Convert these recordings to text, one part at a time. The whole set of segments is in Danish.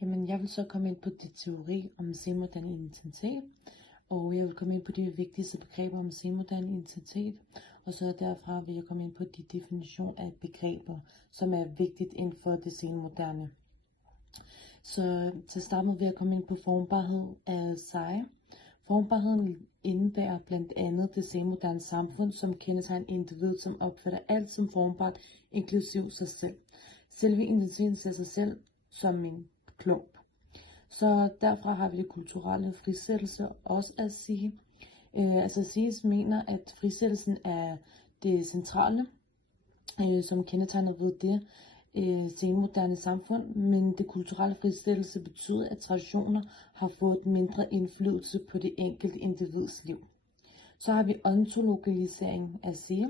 Jamen, jeg vil så komme ind på det teori om senmoderne identitet, og jeg vil komme ind på de vigtigste begreber om senmoderne identitet, og så derfra vil jeg komme ind på de definition af begreber, som er vigtigt inden for det senmoderne. Så til at starte med vil jeg komme ind på formbarhed af sig. Formbarheden indebærer blandt andet det senmoderne samfund, som kendetegner individet, som opfatter alt som formbart, inklusiv sig selv. Selve identiteten ser sig selv som en klump. Så derfra har vi det kulturelle frisættelse også at sige. Siges mener, at frisættelsen er det centrale, som kendetegner ved det senmoderne samfund, men det kulturelle frisættelse betyder, at traditioner har fået mindre indflydelse på det enkelte individs liv. Så har vi ontologisering at sige.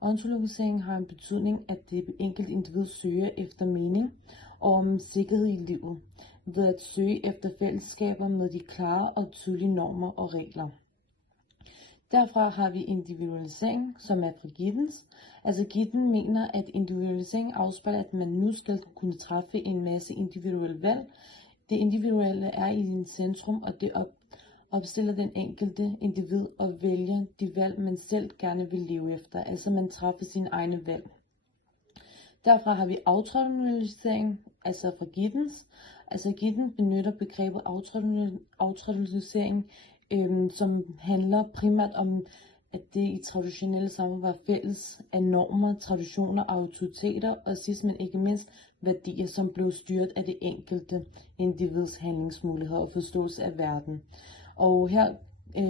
Ontologisering har en betydning, at det enkelte individ søger efter mening og om sikkerhed i livet, ved at søge efter fællesskaber med de klare og tydelige normer og regler. Derfra har vi individualisering, som er fra Giddens. Giddens mener, at individualisering afspejler, at man nu skal kunne træffe en masse individuelle valg. Det individuelle er i din centrum, og det opstiller den enkelte individ og vælger de valg, man selv gerne vil leve efter. Man træffer sine egne valg. Derfra har vi autonomisering, fra Giddens. Giddens benytter begrebet autonomisering, som handler primært om, at det i traditionelle samfund var fælles af normer, traditioner, autoriteter og sidst men ikke mindst værdier, som blev styret af det enkelte individs handlingsmuligheder og forståelse af verden. Og her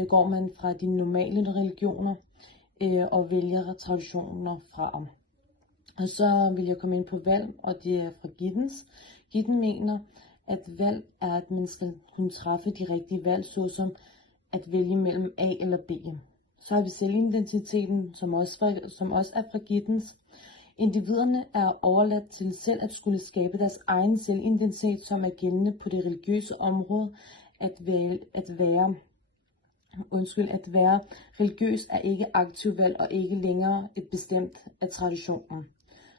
går man fra de normale religioner og vælger traditioner fra. Og så vil jeg komme ind på valg, og det er fra Giddens. Giddens mener, at valg er, at man skal kunne træffe de rigtige valg, såsom at vælge mellem A eller B. Så har vi selvidentiteten, som også er fra Giddens. Individerne er overladt til selv at skulle skabe deres egen selvidentitet, som er gældende på det religiøse område. At være religiøs er ikke aktiv valg og ikke længere et bestemt af traditionen.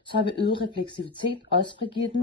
Så har vi øget refleksivitet, også fra Giddens.